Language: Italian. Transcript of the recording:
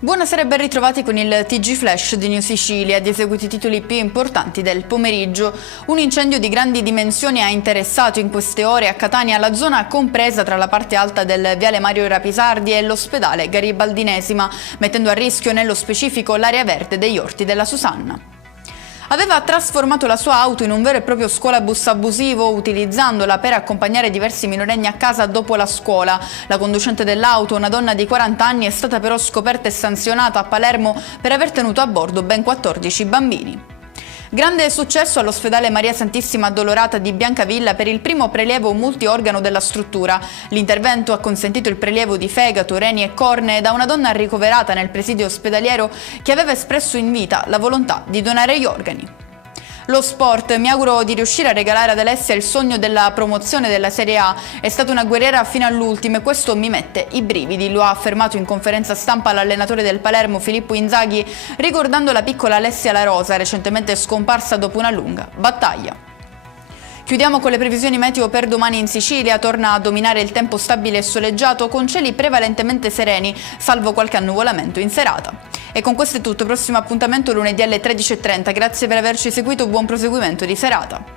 Buonasera e ben ritrovati con il TG Flash di New Sicilia. Di eseguiti i titoli più importanti del pomeriggio. Un incendio di grandi dimensioni ha interessato in queste ore a Catania la zona compresa tra la parte alta del viale Mario Rapisardi e l'ospedale Garibaldinesima, mettendo a rischio nello specifico l'area verde degli Orti della Susanna. Aveva trasformato la sua auto in un vero e proprio scuolabus abusivo, utilizzandola per accompagnare diversi minorenni a casa dopo la scuola. La conducente dell'auto, una donna di 40 anni, è stata però scoperta e sanzionata a Palermo per aver tenuto a bordo ben 14 bambini. Grande successo all'ospedale Maria Santissima Addolorata di Biancavilla per il primo prelievo multiorgano della struttura. L'intervento ha consentito il prelievo di fegato, reni e cornee da una donna ricoverata nel presidio ospedaliero che aveva espresso in vita la volontà di donare gli organi. Lo sport, mi auguro di riuscire a regalare ad Alessia il sogno della promozione della Serie A. È stata una guerriera fino all'ultimo e questo mi mette i brividi, lo ha affermato in conferenza stampa l'allenatore del Palermo Filippo Inzaghi, ricordando la piccola Alessia La Rosa, recentemente scomparsa dopo una lunga battaglia. Chiudiamo con le previsioni meteo per domani in Sicilia. Torna a dominare il tempo stabile e soleggiato con cieli prevalentemente sereni, salvo qualche annuvolamento in serata. E con questo è tutto, prossimo appuntamento lunedì alle 13:30. Grazie per averci seguito, buon proseguimento di serata.